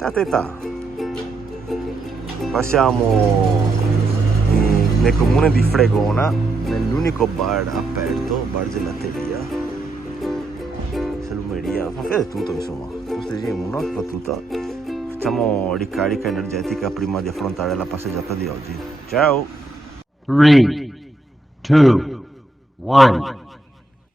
Ta teta. Passiamo nel comune di Fregona, nell'unico bar aperto, bar gelateria, salumeria, fa fare tutto insomma, uno fa tutto. Facciamo ricarica energetica prima di affrontare la passeggiata di oggi. Ciao! 3, 2, 1.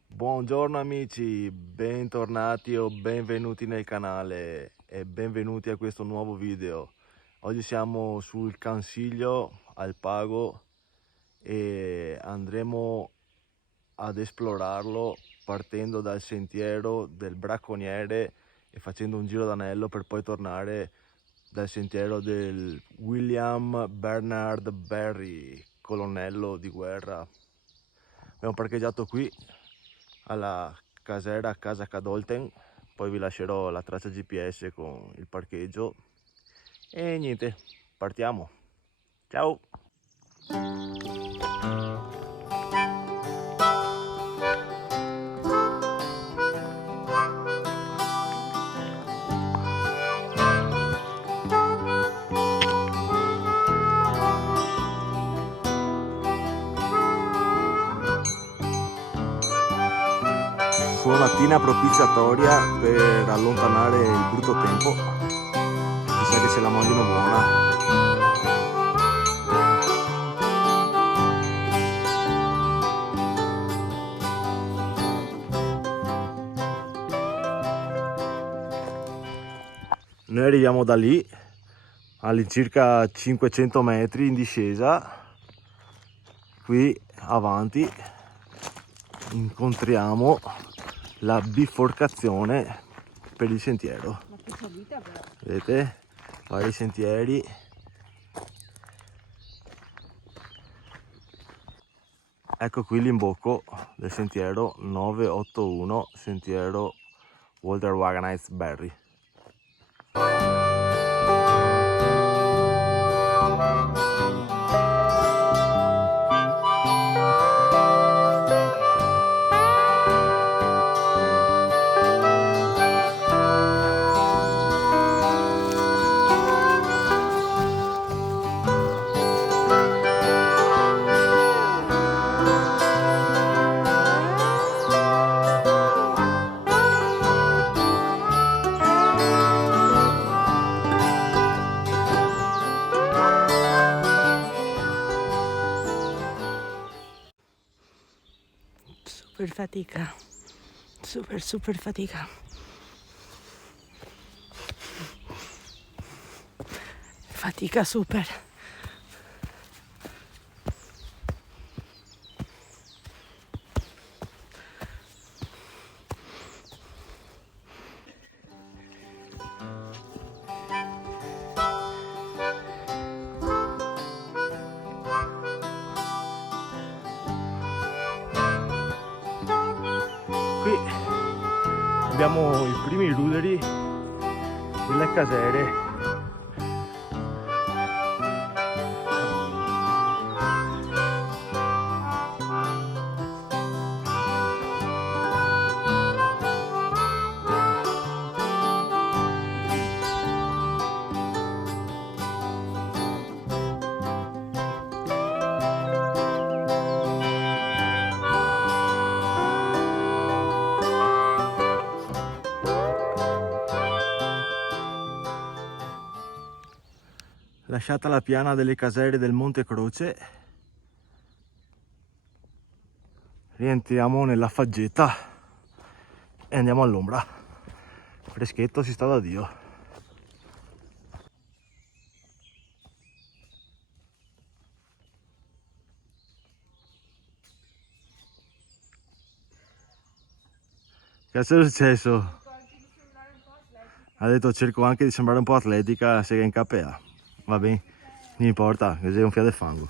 Buongiorno amici, bentornati o benvenuti nel canale e benvenuti a questo nuovo video. Oggi siamo sul Cansiglio al Pago e andremo ad esplorarlo partendo dal sentiero del Bracconiere e facendo un giro d'anello per poi tornare dal sentiero del William Bernard Barry, colonnello di guerra. Abbiamo parcheggiato qui alla casera Casa Cadolten, poi vi lascerò la traccia GPS con il parcheggio e niente, partiamo. Ciao! Mattina propiziatoria per allontanare il brutto tempo. Mi sa che se la mangiano buona. Noi arriviamo da lì all'incirca 500 metri in discesa. Qui avanti incontriamo la biforcazione per il sentiero. Vedete? Vari sentieri. Ecco qui l'imbocco del sentiero 981, sentiero Walter Waganites Barry. Super fatica, super fatica. Fatica super. Qui abbiamo i primi ruderi delle casere. Lasciata la piana delle casere del Monte Croce, rientriamo nella faggeta e andiamo all'ombra. Freschetto, si sta da Dio. Che è successo? Ha detto cerco anche di sembrare un po' atletica se è in KA. Va bene, non importa, così è un fiato di fango.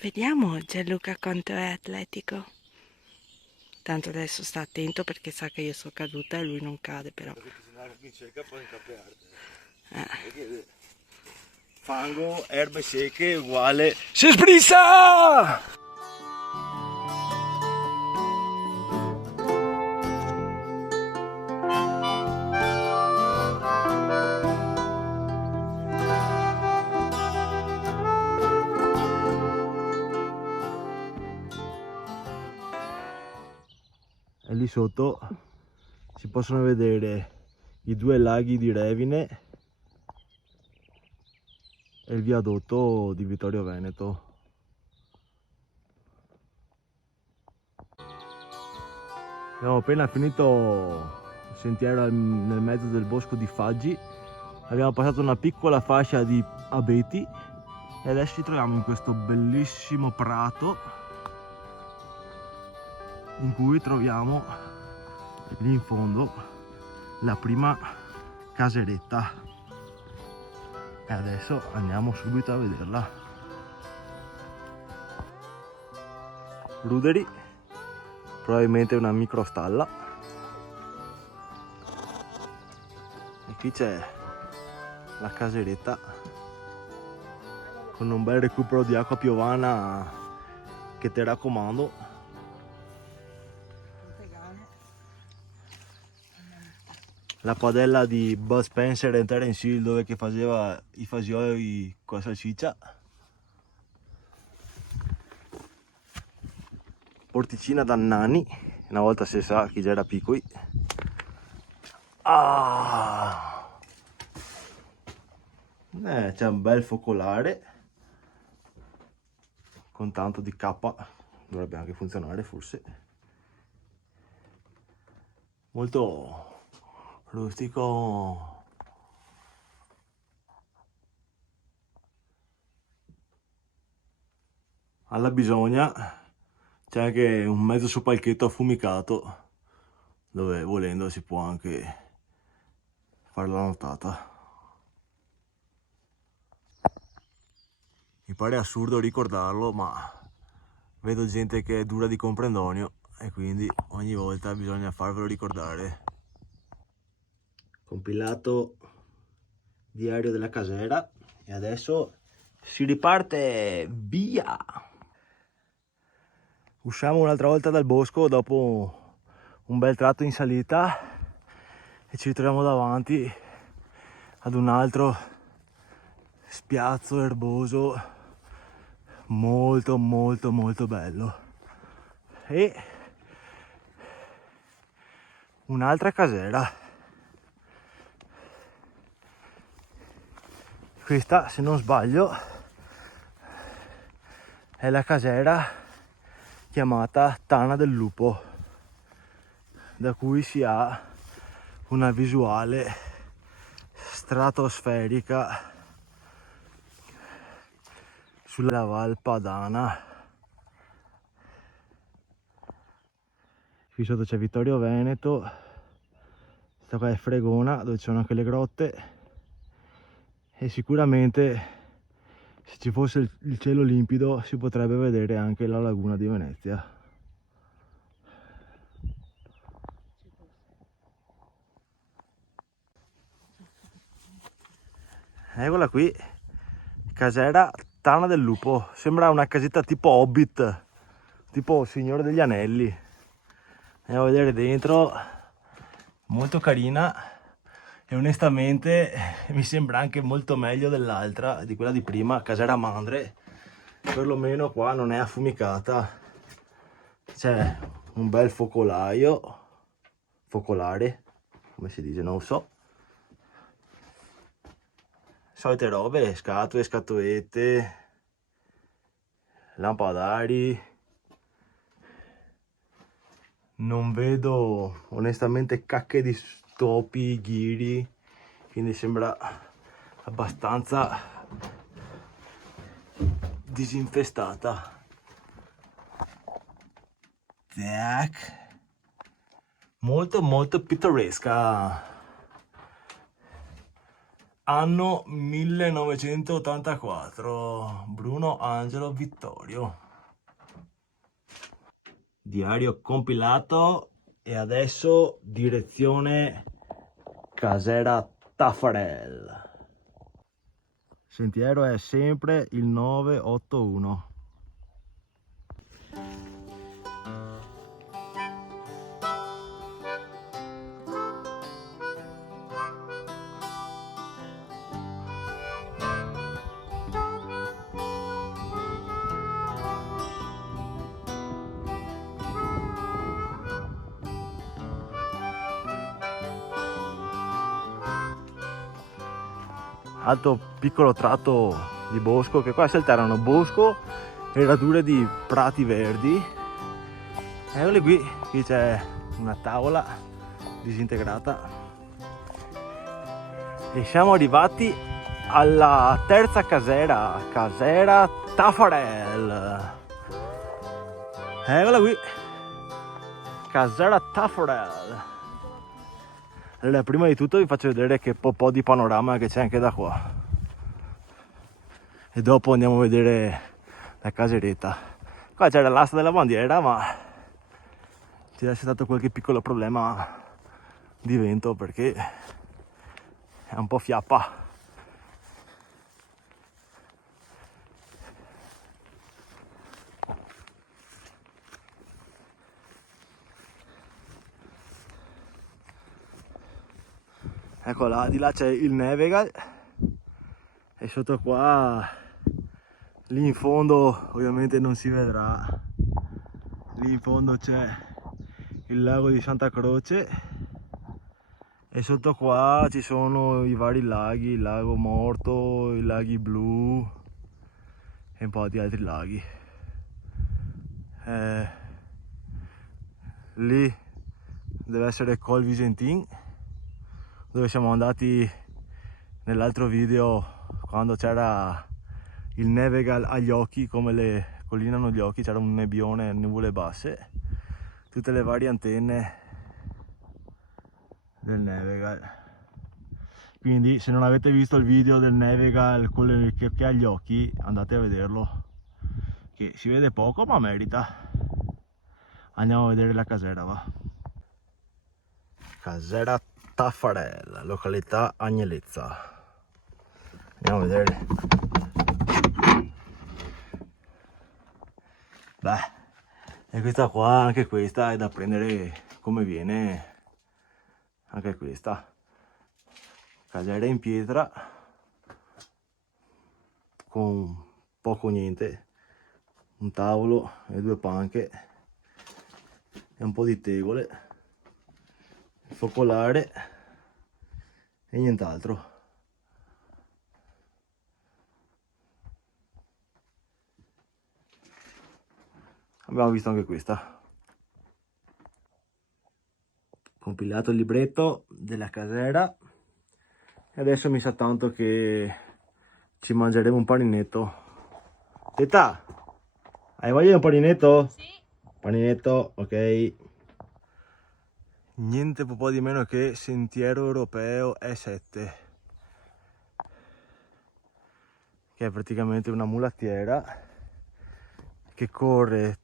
Vediamo Gianluca quanto è atletico. Tanto adesso sta attento perché sa che io sono caduta e lui non cade però. Fango, erbe secche uguale. Si sbrissa! e lì sotto si possono vedere i due laghi di Revine e il viadotto di Vittorio Veneto. Abbiamo appena finito il sentiero nel mezzo del bosco di Faggi, abbiamo passato una piccola fascia di abeti e adesso ci troviamo in questo bellissimo prato in cui troviamo lì in fondo la prima caseretta e adesso andiamo subito a vederla. Ruderi, probabilmente una microstalla, e qui c'è la caseretta con un bel recupero di acqua piovana che ti raccomando. La padella di Bud Spencer e Terence Hill dove che faceva i fagioli con la salsiccia. Porticina da Nani, una volta si sa chi già era piccoli. C'è un bel focolare con tanto di K, dovrebbe anche funzionare forse. Molto rustico. Alla bisogna c'è anche un mezzo soppalchetto affumicato dove volendo si può anche fare la nottata. Mi pare assurdo ricordarlo, ma vedo gente che è dura di comprendonio e quindi ogni volta bisogna farvelo ricordare. Compilato diario della casera e adesso si riparte via. Usciamo un'altra volta dal bosco dopo un bel tratto in salita e ci ritroviamo davanti ad un altro spiazzo erboso molto molto molto bello e un'altra casera. Questa, se non sbaglio, è la casera chiamata Tana del Lupo, da cui si ha una visuale stratosferica sulla Val Padana. Qui sotto c'è Vittorio Veneto, questa qua è Fregona dove ci sono anche le grotte. E sicuramente se ci fosse il cielo limpido si potrebbe vedere anche la laguna di Venezia. Eccola qui, casera Tana del Lupo, sembra una casetta tipo Hobbit, tipo Signore degli Anelli. Andiamo a vedere dentro, molto carina. E onestamente mi sembra anche molto meglio dell'altra, di quella di prima, Casera Mandre. Perlomeno qua non è affumicata. C'è un bel focolare, come si dice, non lo so. Solite robe, scatole, scatolette, lampadari. Non vedo onestamente cacche di topi, ghiri, quindi sembra abbastanza disinfestata. Tac. Molto molto pittoresca. Anno 1984, Bruno Angelo Vittorio. Diario compilato e adesso direzione Casera Taffarel. Sentiero è sempre il 981. altro piccolo tratto di bosco, che qua si alternano bosco e radure di prati verdi. Eccole qui c'è una tavola disintegrata e siamo arrivati alla terza casera Taffarel. Eccola qui, casera Taffarel. Allora, prima di tutto vi faccio vedere che po' di panorama che c'è anche da qua, e dopo andiamo a vedere la caseretta. Qua c'era l'asta della bandiera, ma c'è stato qualche piccolo problema di vento perché è un po' fiappa. Ecco là, di là c'è il Nevegal e sotto qua, lì in fondo ovviamente non si vedrà, lì in fondo c'è il lago di Santa Croce e sotto qua ci sono i vari laghi, il lago Morto, i laghi blu e un po' di altri laghi. Lì deve essere Col Visentin, dove siamo andati nell'altro video quando c'era il Nevegal agli occhi, come le colline hanno gli occhi, c'era un nebbione, nuvole basse, tutte le varie antenne del Nevegal. Quindi se non avete visto il video del Nevegal che ha gli occhi, andate a vederlo, che si vede poco ma merita. Andiamo a vedere la casera, va. Casera Taffarel, località Agnelezza. Andiamo a vedere. Beh, e questa qua, anche questa è da prendere come viene, anche questa. Casera in pietra, con poco niente, un tavolo e due panche e un po' di tegole, focolare e nient'altro. Abbiamo visto anche questa. Compilato il libretto della casera e adesso mi sa tanto che ci mangeremo un paninetto. Teta, hai voglia di un paninetto? Sì. Paninetto, ok. Niente po' di meno che Sentiero Europeo E7, che è praticamente una mulattiera che corre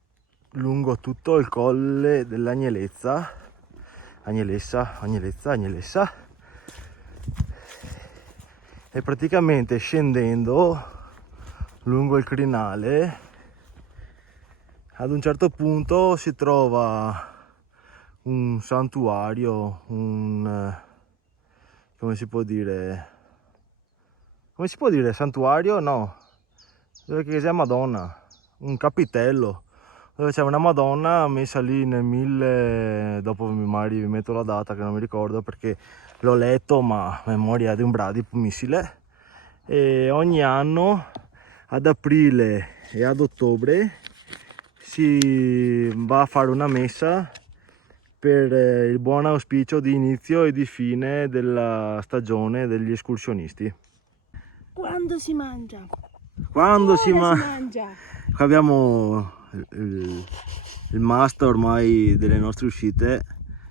lungo tutto il colle dell'Agnelezza, Agnelezza, e praticamente scendendo lungo il crinale ad un certo punto si trova un santuario, come si può dire santuario? No, dove che c'è Madonna, un capitello dove c'è una Madonna messa lì nel 1000, dopo magari vi metto la data che non mi ricordo perché l'ho letto, ma memoria di un bradipo missile. E ogni anno ad aprile e ad ottobre si va a fare una messa per il buon auspicio di inizio e di fine della stagione degli escursionisti. Quando si mangia? Quando si mangia? Qua abbiamo il must ormai delle nostre uscite,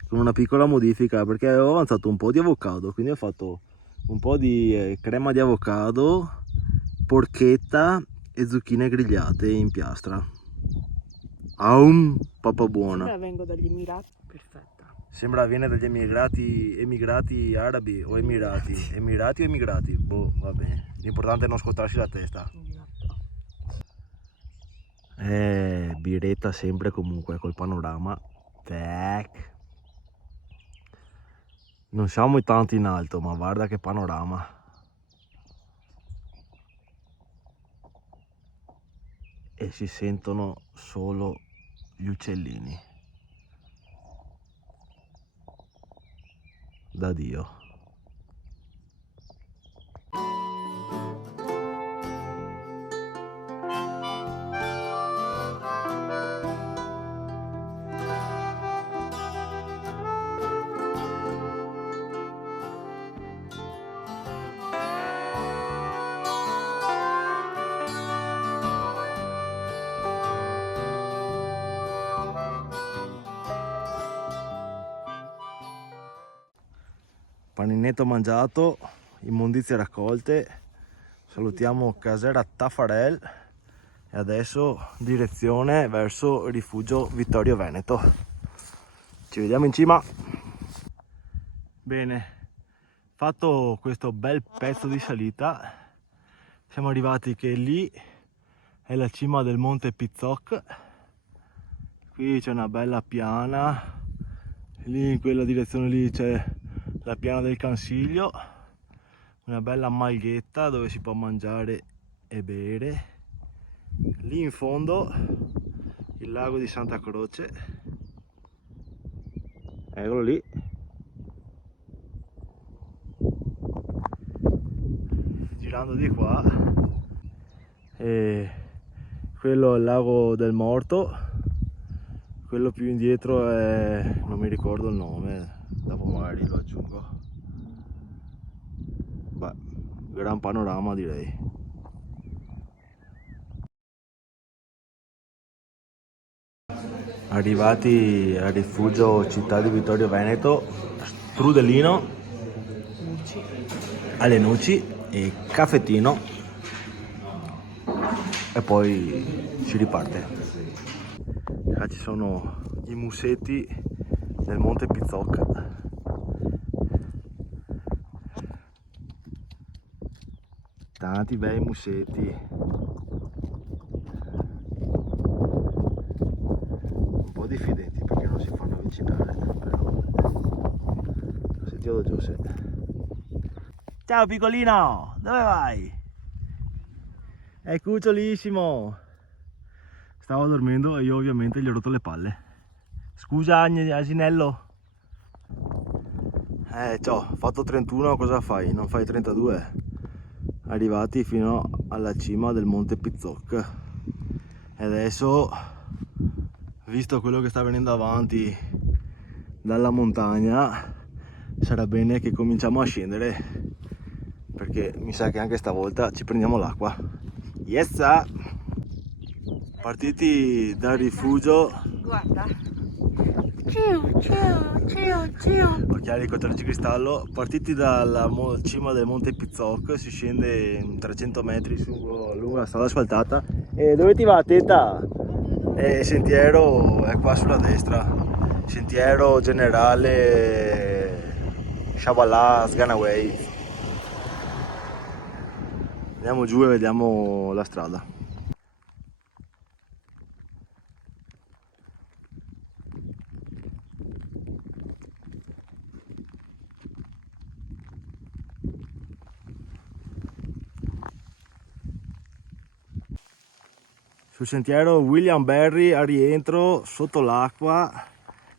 con una piccola modifica perché avevo avanzato un po' di avocado, quindi ho fatto un po' di crema di avocado, porchetta e zucchine grigliate in piastra. Papà buona. Sembra vengo dagli Emirati. Perfetta. Sembra viene dagli emigrati arabi o emirati o emigrati, boh, va bene, l'importante è non scottarsi la testa. Biretta sempre comunque col panorama. Tac. Non siamo tanto in alto, ma guarda che panorama. E si sentono solo gli uccellini. Da Dio. Paninetto mangiato, immondizie raccolte. Salutiamo Casera Taffarel e adesso direzione verso il rifugio Vittorio Veneto. Ci vediamo in cima. Bene, fatto questo bel pezzo di salita, siamo arrivati che lì è la cima del Monte Pizzoc. Qui c'è una bella piana, lì in quella direzione lì c'è la piana del Cansiglio, una bella malghetta dove si può mangiare e bere. Lì in fondo il lago di Santa Croce, eccolo lì. Girando di qua, e quello è il lago del Morto. Quello più indietro è, non mi ricordo il nome, dopo magari lo aggiungo. Beh, gran panorama direi. Arrivati al rifugio città di Vittorio Veneto, strudellino alle noci e caffettino e poi si riparte. Qua ci sono i musetti del Monte Pizzoc. Tanti bei musetti. Un po' diffidenti perché non si fanno avvicinare, però sentiamo da Giuseppe. Ciao piccolino, dove vai? È cucciolissimo. Stavo dormendo e io ovviamente gli ho rotto le palle. Scusa asinello. Ciao, ho fatto 31, cosa fai? Non fai 32? Arrivati fino alla cima del Monte Pizzoc. E adesso, visto quello che sta venendo avanti dalla montagna, sarà bene che cominciamo a scendere, perché mi sa che anche stavolta ci prendiamo l'acqua. Yes! Partiti dal rifugio. Guarda. Ciao. Occhiali con tergicristallo. Partiti dalla cima del Monte Pizzoc, si scende 300 metri lungo la strada asfaltata. E dove ti va, teta? Il sentiero è qua sulla destra. Sentiero generale Shabala Sganaway. Andiamo giù e vediamo la strada. Sul sentiero William Barry a rientro sotto l'acqua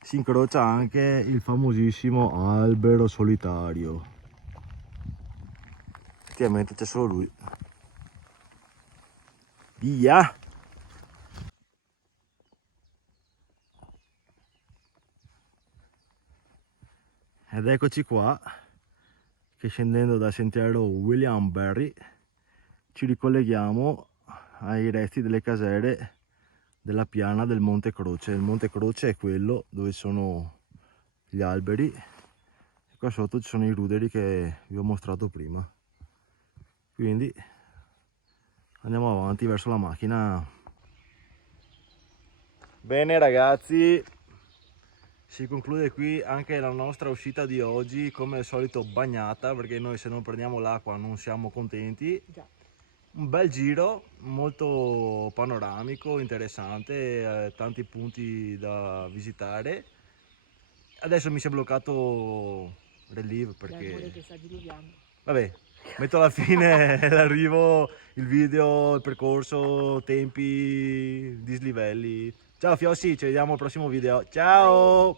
si incrocia anche il famosissimo albero solitario. Effettivamente c'è solo lui. Via! Ed eccoci qua che scendendo dal sentiero William Barry ci ricolleghiamo ai resti delle casere della piana del Monte Croce. Il Monte Croce è quello dove sono gli alberi e qua sotto ci sono i ruderi che vi ho mostrato prima. Quindi andiamo avanti verso la macchina. Bene ragazzi, si conclude qui anche la nostra uscita di oggi, come al solito bagnata, perché noi se non prendiamo l'acqua non siamo contenti. Un bel giro, molto panoramico, interessante, tanti punti da visitare. Adesso mi si è bloccato Relive perché... che sta diluviando. Vabbè, metto alla fine l'arrivo, il video, il percorso, tempi, dislivelli. Ciao Fiossi, ci vediamo al prossimo video. Ciao!